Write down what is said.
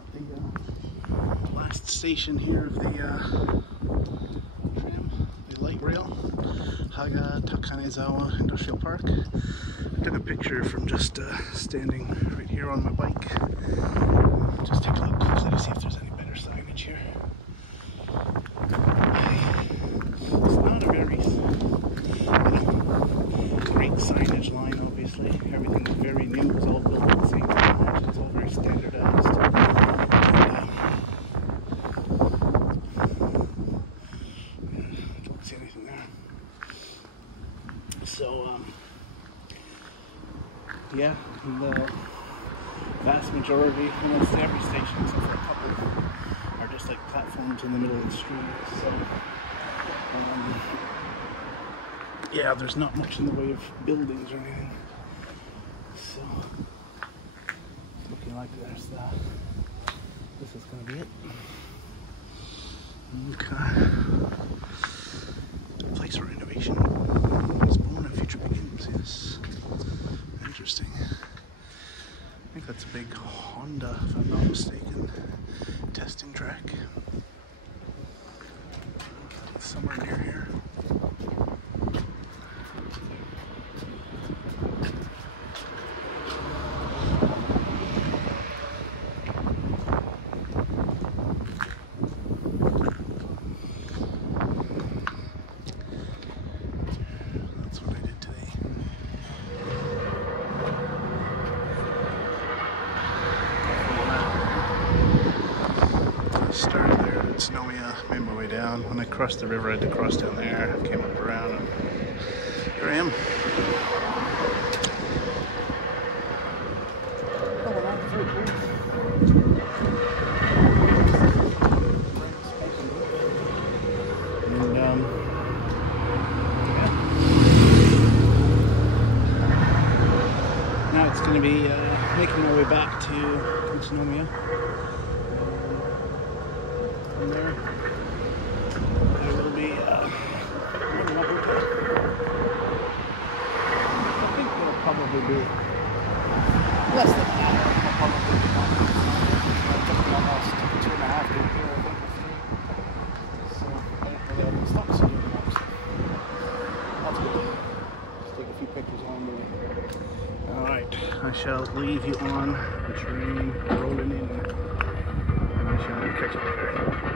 at the last station here of the tram, the light rail, Haga Takanezawa Industrial Park. I took a picture from just standing right here on my bike. Just take a look quickly to see if there's any better signage here. It's not a very great signage line, obviously. Everything's very new. It's all built at the same time. It's all very standardized. Don't see anything there. So, yeah, the vast majority, almost every station except for a couple, are just like platforms in the middle of the street. So, yeah, there's not much in the way of buildings or anything. So, looking like there's this is going to be it. Okay. Place for innovation. It's born and future begins. Yes. Interesting. I think that's a big Honda, if I'm not mistaken, testing track. Somewhere near here. That's what I did today. Started there at Tsunomiya, made my way down. When I crossed the river, I had to cross down there, came up around, and here I am. And, yeah. Now it's going to be making my way back to Tsunomiya. From there will be one more hotel. I think it'll probably be less than an hour. I'll probably be gone. It took me almost 2.5 to get here, I think. So I didn't really have to stop to do much. That's good. Just take a few pictures along the way. Alright, I shall leave you on the train rolling in. And I shall catch you later.